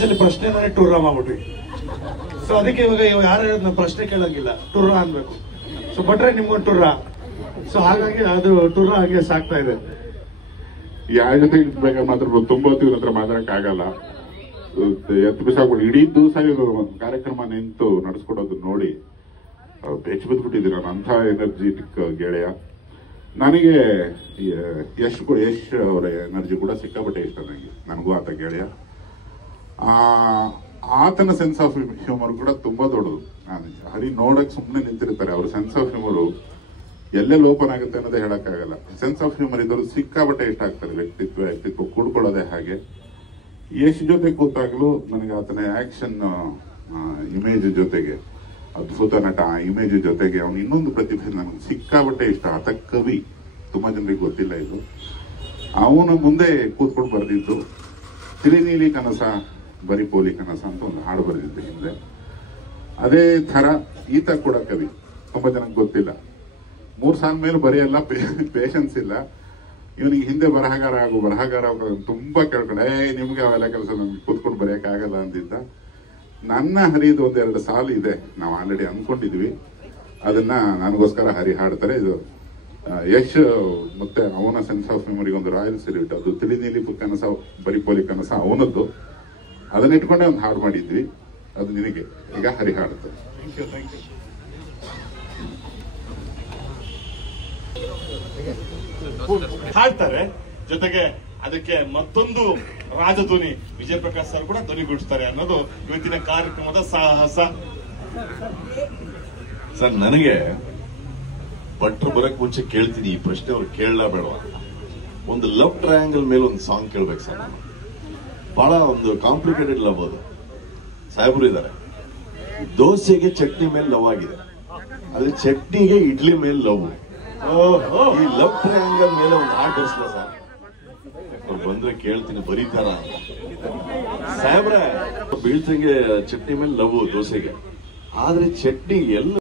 ಪ್ರಶ್ನೆ ಟೂರ ಮಾಡ್ಬಿಟ್ವಿ. ಸೊ ಅದಕ್ಕೆ ಇವಾಗ ಯಾರು ಪ್ರಶ್ನೆ ಕೇಳಂಗಿಲ್ಲ, ಟುರ್ರ ಅನ್ಬೇಕು. ಸೊ ಬಟ್ರೆ ನಿಮ್ಗೊಂದು ಟುರ್ರ. ಸೊ ಹಾಗಾಗಿ ಅದು ಟುರ್ರ ಹಾಗೆ ಸಾಕ್ತಾ ಇದೆ. ಯಾರ ಜೊತೆ ಇರ್ಬೇಕಾದ್ರೆ ಮಾತ್ರ ತುಂಬಾ ಹೊತ್ತು ಹತ್ರ ಮಾತಾಡಕ್ ಆಗಲ್ಲ. ಎತ್ತು ಬಿಸಾಕ್ಬಿಟ್ಟು ಇಡೀ ದಿವಸ ಕಾರ್ಯಕ್ರಮ ನಿಂತು ನಡೆಸ್ಕೊಡೋದು ನೋಡಿ ಬೆಚ್ಚ ಬಿದ್ಬಿಟ್ಟಿದ್ದೀರ. ಅಂತ ಎನರ್ಜಿಟಿಕ್ ಗೆಳೆಯ. ನನಗೆ ಯಶ್ ಅವರ ಎನರ್ಜಿ ಕೂಡ ಸಿಕ್ಕಾಪಟ್ಟೆ ಇಷ್ಟ ನನಗೆ. ನನಗೂ ಆತ ಗೆಳೆಯ. ಆತನ ಸೆನ್ಸ್ ಆಫ್ ಹ್ಯೂಮರ್ ಕೂಡ ತುಂಬಾ ದೊಡ್ಡದು. ಹರಿ ನೋಡಕ್ ಸುಮ್ಮನೆ ನಿಂತಿರ್ತಾರೆ, ಅವ್ರ ಸೆನ್ಸ್ ಆಫ್ ಹ್ಯೂಮರ್ ಎಲ್ಲೆಲ್ಲಿ ಓಪನ್ ಆಗುತ್ತೆ ಅನ್ನೋದೇ ಹೇಳಕ್ಕಾಗಲ್ಲ. ಸೆನ್ಸ್ ಆಫ್ ಹ್ಯೂಮರ್ ಇದ್ದವರು ಸಿಕ್ಕಾಪಟ್ಟೆ ಇಷ್ಟ ಆಗ್ತಾರೆ. ವ್ಯಕ್ತಿತ್ವ ಕೂಡ್ಕೊಳ್ಳೋದೇ ಹಾಗೆ. ಯಶ್ ಜೊತೆ ಕೂತಾಗ್ಲೂ ನನಗೆ ಆತನ ಆಕ್ಷನ್ ಇಮೇಜ್ ಜೊತೆಗೆ, ಅದ್ಭುತ ನಟ ಆ ಇಮೇಜ್ ಜೊತೆಗೆ ಅವನು ಇನ್ನೊಂದು ಪ್ರತಿಭೆ ನನಗೆ ಸಿಕ್ಕಾಪಟ್ಟೆ ಇಷ್ಟ. ಆತ ಕವಿ, ತುಂಬಾ ಜನರಿಗೆ ಗೊತ್ತಿಲ್ಲ ಇದು. ಅವನು ಮುಂದೆ ಕೂತ್ಕೊಂಡು ಬರೆದಿದ್ದು ತಿಳಿ ನೀಲಿ ಕನಸ ಬರಿ ಪೋಲಿ ಕನಸ ಅಂತ ಒಂದು ಹಾಡು ಬರೆದಿದ್ದೆ ಹಿಂದೆ. ಅದೇ ತರ ಈತ ಕೂಡ ಕವಿ, ತುಂಬಾ ಜನಕ್ಕೆ ಗೊತ್ತಿಲ್ಲ. 3 ಸಾಲ ಮೇಲೆ ಬರೆಯಲ್ಲ, ಪೇಷನ್ಸ್ ಇಲ್ಲ ಇವನಿಗೆ. ಹಿಂದೆ ಬರಹಗಾರ ತುಂಬಾ ಕೇಳ್ಕೊಂಡೆ, ನಿಮ್ಗೆ ಅವೆಲ್ಲ ಕೆಲಸ ನಮ್ಗೆ ಕೂತ್ಕೊಂಡು ಬರೆಯಕ್ ಆಗಲ್ಲ ಅಂದಿದ್ದ. ನನ್ನ ಹರಿದು 1-2 ಸಾಲು ಇದೆ, ನಾವು ಆಲ್ರೆಡಿ ಅನ್ಕೊಂಡಿದ್ವಿ. ಅದನ್ನ ನನಗೋಸ್ಕರ ಹರಿ ಹಾಡ್ತಾರೆ. ಇದು ಯಶ್ ಮತ್ತೆ ಅವನ ಸೆನ್ಸ್ ಆಫ್ ಮೆಮೊರಿಗೆ ಒಂದು ರಾಯಲ್ ಸೆಲ್ಯೂಟ್. ಅದು ತಿಳಿ ನೀಲಿ ಕನಸ ಬರಿ ಪೋಲಿ ಕನಸ ಅವನದ್ದು. ಅದನ್ನ ಇಟ್ಕೊಂಡೆ ಒಂದು ಹಾಡು ಮಾಡಿದ್ವಿ. ಅದು ನಿನಗೆ ಈಗ ಹರಿ ಹಾಡುತ್ತೆ. ಹಾಡ್ತಾರೆ. ಜೊತೆಗೆ ಅದಕ್ಕೆ ಮತ್ತೊಂದು ರಾಜಧ್ವನಿ ವಿಜಯ್ ಪ್ರಕಾಶ್ ಸರ್ ಕೂಡ ಧ್ವನಿಗೂಡಿಸ್ತಾರೆ ಅನ್ನೋದು ಇವತ್ತಿನ ಕಾರ್ಯಕ್ರಮದ ಸಾಹಸ. ಸರ್, ನನಗೆ ಭಟ್ರು ಬರಕ್ ಮುಂಚೆ ಕೇಳ್ತೀನಿ ಈ ಪ್ರಶ್ನೆ, ಅವ್ರು ಕೇಳಲ್ಲ ಬೇಡವಾ? ಒಂದು ಲವ್ ಟ್ರಯಾಂಗಲ್ ಮೇಲೆ ಒಂದು ಸಾಂಗ್ ಕೇಳ್ಬೇಕು ಸರ್. ನಾನು ಬಹಳ ಒಂದು ಕಾಂಪ್ಲಿಕೇಟೆಡ್ ಲವ್. ಅದು ಸಾಹೇಬ್ರು ಇದ್ದಾರೆ. ದೋಸೆಗೆ ಚಟ್ನಿ ಮೇಲೆ ಲವ್ ಆಗಿದೆ, ಅದ್ರ ಚಟ್ನಿಗೆ ಇಡ್ಲಿ ಮೇಲೆ ಲವ್. ಈ ಲವ್ ಟ್ರಯಾಂಗಲ್ ಮೇಲೆ ಒಂದು ಹಾಡು ಬರ್ಸಲ್ಲ ಸರ್? ಅವ್ರು ಬಂದ್ರೆ ಕೇಳ್ತೀನಿ, ಬರೀತಾರ? ಸಾಹೇಬ್ರೆ, ಬೀಳ್ತಂಗೆ ಚಟ್ನಿ ಮೇಲೆ ಲವ್ ದೋಸೆಗೆ, ಆದ್ರೆ ಚಟ್ನಿ ಎಲ್ಲ